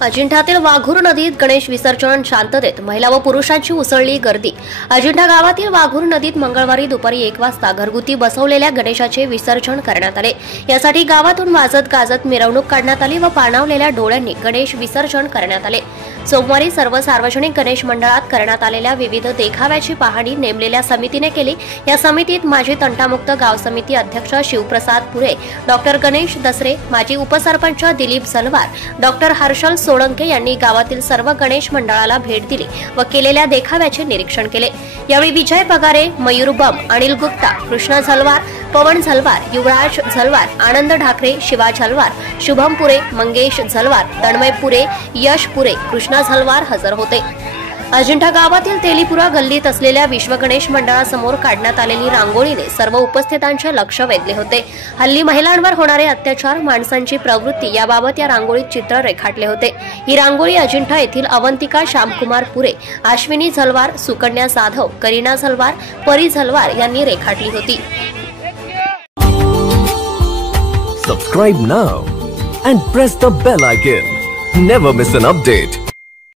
अजिंठ्यातील वाघूर नदीत गणेश विसर्जन शांततेत महिला व पुरुषांची उसळली गर्दी। अजिंठा गावातील वाघूर नदीत मंगळवारी दुपारी 1 वाजता घरगुती बसवलेल्या गणेशाचे विसर्जन करण्यात आले। यासाठी गावातून वाजत गाजत मिरवणूक काढण्यात आली व पाणावलेल्या डोळ्यांनी गणेश विसर्जन करण्यात आले। सोमवारी सर्व सार्वजनिक गणेश मंडळात करण्यात आलेल्या विविध देखाव्याची पाहणी नेमलेल्या समितीने केली। या समितीत माजी तंटामुक्त गाव समिती अध्यक्ष शिवप्रसाद पुरे, डॉक्टर गणेश दसरे, माजी उपसरपंच दिलीप सलवार, डॉक्टर हर्षल सोळंके यांनी गावातील सर्व गणेश मंडळाला भेट दिली व केलेल्या देखाव्याचे निरीक्षण केले। यावेळी विजय पगारे, मयूर बम, अनिल गुप्ता, कृष्णा झलवार, पवन झलवार, युवराज झलवार, आनंद ढाकरे, शिवा झलवार, शुभम पुरे, मंगेश झलवार, तन्मय पुरे, यश पुरे, कृष्णा झलवार हजर होते। अजिंठा गावातील तेलीपुरा गल्लीत असलेल्या विश्व गणेश मंडळासमोर काढण्यात आलेली रांगोळीने सर्व उपस्थितांचे लक्ष वेधले होते। हल्ली महिलांवर होणारे अत्याचार, माणसांची प्रवृत्ती याबाबत या रांगोळीत चित्र रेखाटले होते। ही रांगोळी अजिंठा येथील अवंतिका श्यामकुमार पुरे, अश्विनी झलवार, सुकन्या जाधव, करीना झलवार, परी झलवार यांनी रेखाटली होती। Subscribe now and press the bell icon. Never miss an update.